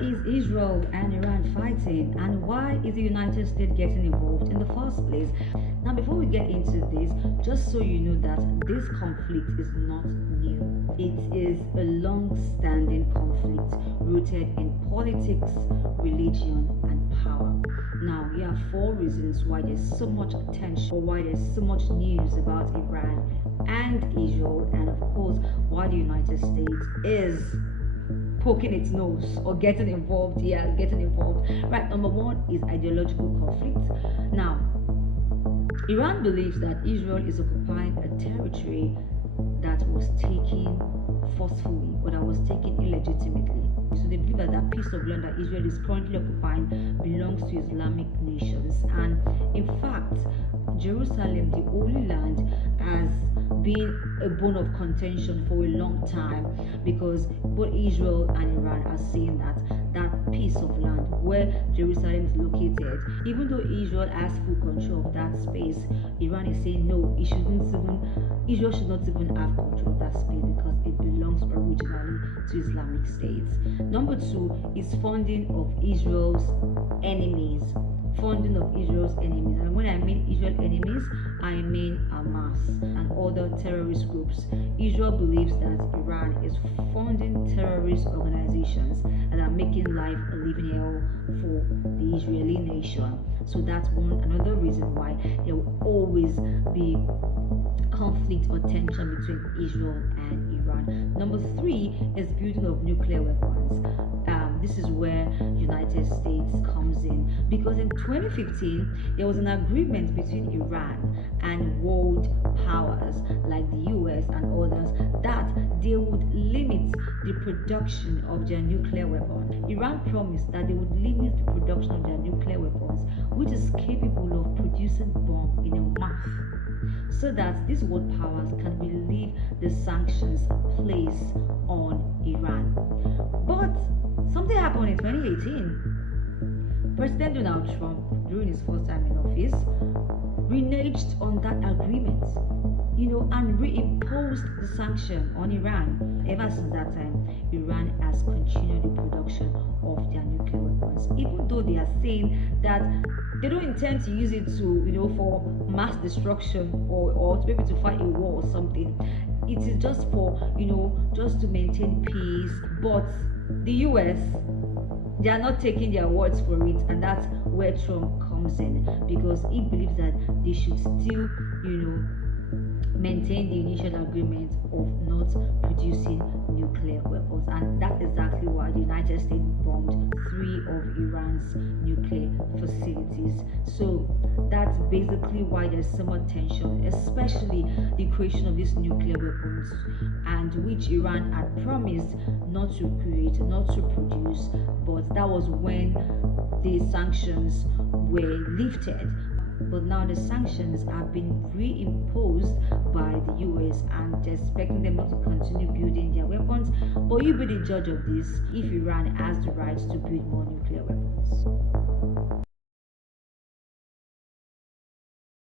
is Israel and Iran fighting, and why is the United States getting involved in the first place? Now, before we get into this, just so you know that this conflict is not new. It is a long-standing conflict rooted in politics, religion, and power. Now, here are 4 reasons why there's so much attention, or why there's so much news about Iran and Israel, and of course, why the United States is poking its nose or getting involved. Right, number 1 is ideological conflict. Now, Iran believes that Israel is occupying a territory that was taken forcefully, or that was taken illegitimately. So they believe that that piece of land that Israel is currently occupying belongs to Islamic nations. And in fact, Jerusalem, the Holy Land, has been a bone of contention for a long time, because both Israel and Iran are saying that that piece of land where Jerusalem is located, even though Israel has full control of that space, Iran is saying no, Israel should not even have control of that space because it belongs originally to Islamic states. Number 2 is funding of Israel's enemies. And when I mean Israel enemies, I mean Hamas and other terrorist groups. Israel believes that Iran is funding terrorist organizations that are making life a living hell for the Israeli nation. So that's another reason why there will always be conflict or tension between Israel and Iran. Number 3 is building of nuclear weapons. This is where United States comes in, because in 2015 there was an agreement between Iran and world powers like the US and others that they would limit the production of their nuclear weapons. Iran promised that they would limit the production of their nuclear weapons, which is capable of producing bomb in a month, so that these world powers can relieve the sanctions placed on Iran. But something happened in 2018. President Donald Trump, during his first time in office, reneged on that agreement, and reimposed the sanction on Iran. Ever since that time, Iran has continued the production of their nuclear weapons, even though they are saying that they don't intend to use it to, for mass destruction or to be able to fight a war or something. It is just for, just to maintain peace. But the US, they are not taking their words for it, and that's where Trump comes in, because he believes that they should still, maintain the initial agreement of not producing nuclear weapons. And that's exactly why the United States bombed 3 of Iran's nuclear facilities. So that's basically why there's so much tension, especially the creation of these nuclear weapons, and which Iran had promised not to create, not to produce, but that was when the sanctions were lifted. But now the sanctions have been reimposed by the US, and they're expecting them not to continue building their weapons. But you be the judge of this, if Iran has the right to build more nuclear weapons.